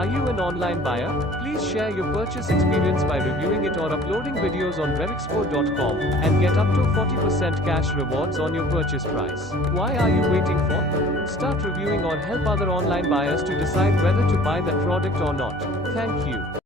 Are you an online buyer? Please share your purchase experience by reviewing it or uploading videos on RevExpo.com and get up to 40% cash rewards on your purchase price. Why are you waiting for? Start reviewing or help other online buyers to decide whether to buy that product or not. Thank you.